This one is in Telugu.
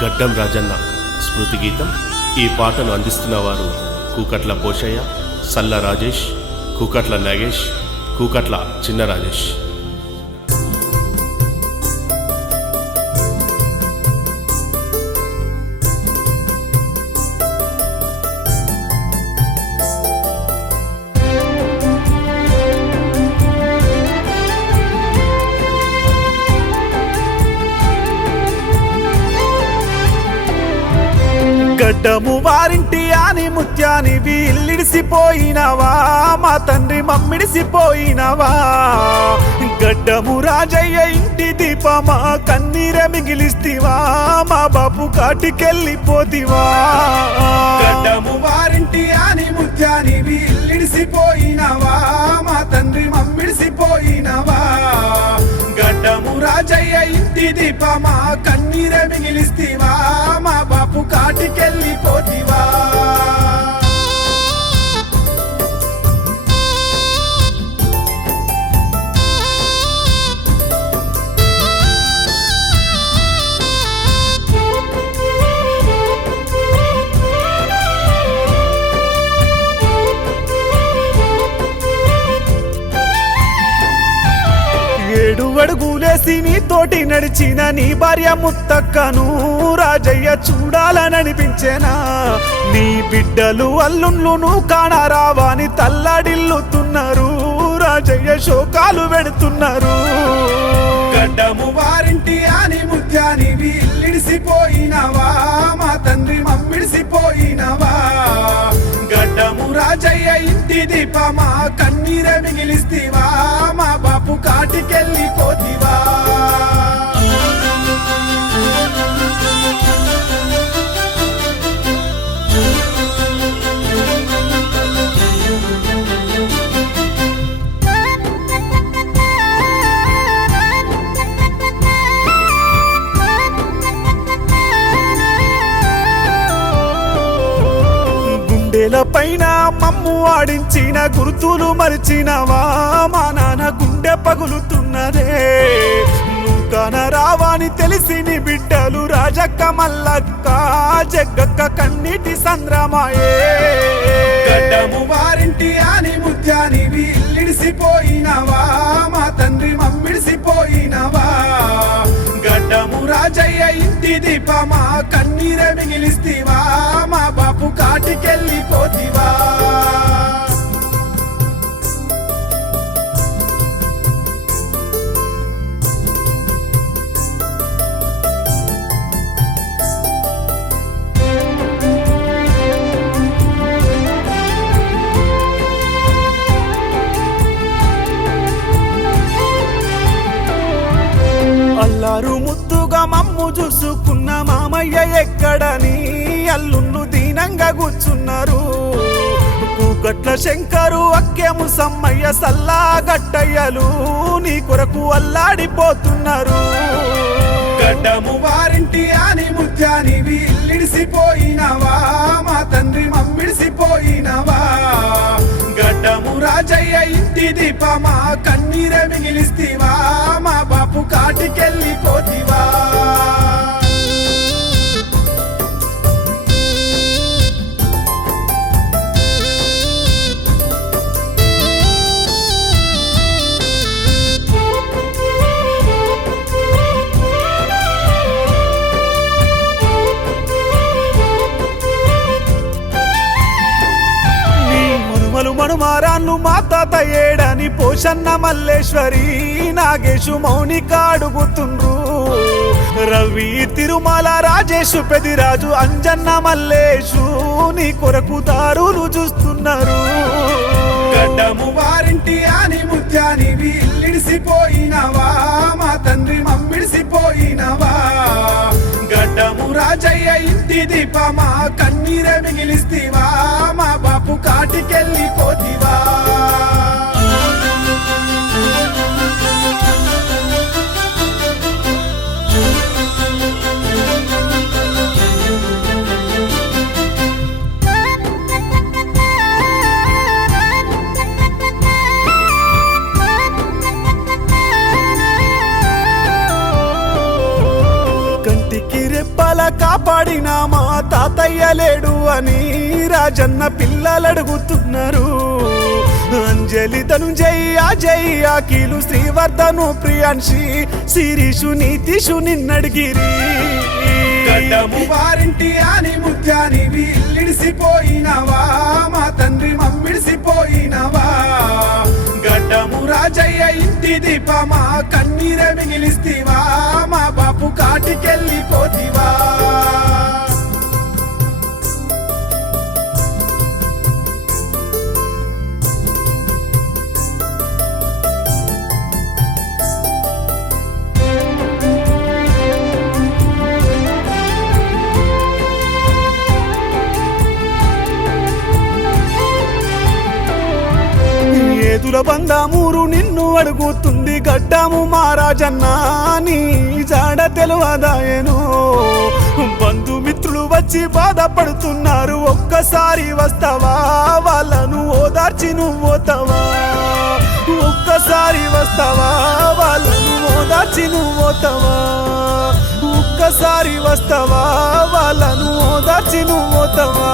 గడ్డం రాజన్న స్మృతి గీతం. ఈ పాటను అందిస్తున్న వారు కూకట్ల పోషయ్య, సల్ల రాజేష్, కూకట్ల నాగేష్, కూకట్ల చిన్న రాజేష్. గడ్డము వారింటి ఆని ముత్యాని వీళ్ళిడిసిపోయినవా, మా తండ్రి మమ్మిడిసిపోయినవా. గడ్డము రాజయ్య ఇంటి దీపమా కన్నీర మిగిలిస్తివా, మా బాపు కాటికెళ్ళిపోతివా. గడ్డము వారింటి ఆని ముత్యాని వీళ్ళిడిసిపోయినవా, మా తండ్రి మమ్మిడిసిపోయినవా. గడ్డము రాజయ్య ఇంటి దీపమా కన్నీర మిగిలిస్తివా, మా బాపు కాటికెళ్ళిపోతివా. ఏడు అడుగులేసి నీతోటి నడిచిన నీ భార్య ముత్తక్కను రాజయ్య చూడాలననిపించేనా. నీ బిడ్డలు అల్లుళ్ళు కానరావాని తల్లాడిల్లుతున్నారు, రాజయ్య శోకాలు పెడుతున్నారు. గడ్డము వారింటి ఆని ముత్యాని వీళ్ళిడిసిపోయినవా, మా తండ్రి మమ్మిడిసిపోయినవా. గడ్డము రాజయ్య ఇంటి దీపమా కన్నీర మిగిలిస్తివా, మా బాపు కాటికెళ్ళిపోతివా. గుండెల పైన మమ్ము ఆడించిన గుర్తులు మరిచినవా, మా నాన్న గుండె పగులుతున్నదే. నువ్వు కానరావాని తెలిసి నీ బిడ్డలు రాజక్క మల్లక్క జగ్గక్క కన్నీటి సంద్రమాయే. గడ్డము వారింటి ఆని ముత్యాని వీళ్ళిడిసిపోయినవా, మా తండ్రి మమ్మిడిసిపోయినవా. గడ్డము రాజయ్య ఇంటి దీపమా కన్నీర మిగిలిస్తివా, మా బాపు కాటికెళ్ళిపోతివా. అల్లారు ముద్దుగా మమ్ము చూసుకున్న మామయ్య ఎక్కడని అల్లుళ్ళు దీనంగా కూర్చున్నారు. కూకట్ల శంకరు అక్కెము సమ్మయ్య సల్లా గట్టయ్యలు నీ కొరకు అల్లాడిపోతున్నారు. గడ్డము వారింటి ఆని ముత్యాని వీళ్ళిడిసిపోయినవా, మా తండ్రి మమ్మిడిసిపోయినవా. గడ్డము రాజయ్య ఇంటి దీపమా కన్నీర మిగిలిస్తివా, మా బాపు కాటికెళ్ళిపోతివా. మనుమారాన్ను మా తాత ఏడని పోషన్న మల్లేశ్వరి నాగేశు మౌనిక అడుగుతుండ్రు. రవి తిరుమల రాజేశు పెదిరాజు అంజన్న మల్లేశు నీ కొరకు దారులు చూస్తున్నారు. గడ్డము వారింటి ఆని ముత్యాని వీళ్ళిడిసిపోయినవా, మా తండ్రి మమ్మిడిసిపోయినవా. గడ్డము రాజయ్య ఇంటి దీపమా కన్నీర మిగిలిస్తివా, మా బాపు కాటికెళ్ళిపోతివా. పిల్లల కాపాడిన మా తాతయ్య లేడు అని రాజన్న పిల్లలు అడుగుతున్నారు. అంజలి ధనుంజయ జయ అఖిలు శ్రీవర్ధను ప్రియాంశి శిరీషు నీతిషు నిన్నడిగిరి. గడ్డము వారింటి అని ముత్యాని ఇల్లిడిసిపోయినవా మా తండ్రి మమ్మిడిసిపోయినవా. గడ్డము రాజయ్య ఇంటి దీపమా కన్నీర మిగిలిస్తివా మా బాపు కాటికెళ్ళిపోతివా. ఏదుల బందామూరు నిన్ను అడుగుతుంది గడ్డము మహారాజన్న నీ జాడ తెలువదాయను. బంధుమిత్రులు వచ్చి బాధపడుతున్నారు ఒక్కసారి వస్తావా వాళ్ళను ఓదార్చి నువ్వోతావా. ఒక్కసారి వస్తావా వాళ్ళను ఓదార్చి నువ్వోతావా. ఒక్కసారి వస్తావా వాళ్ళను ఓదార్చి నువ్వోతావా.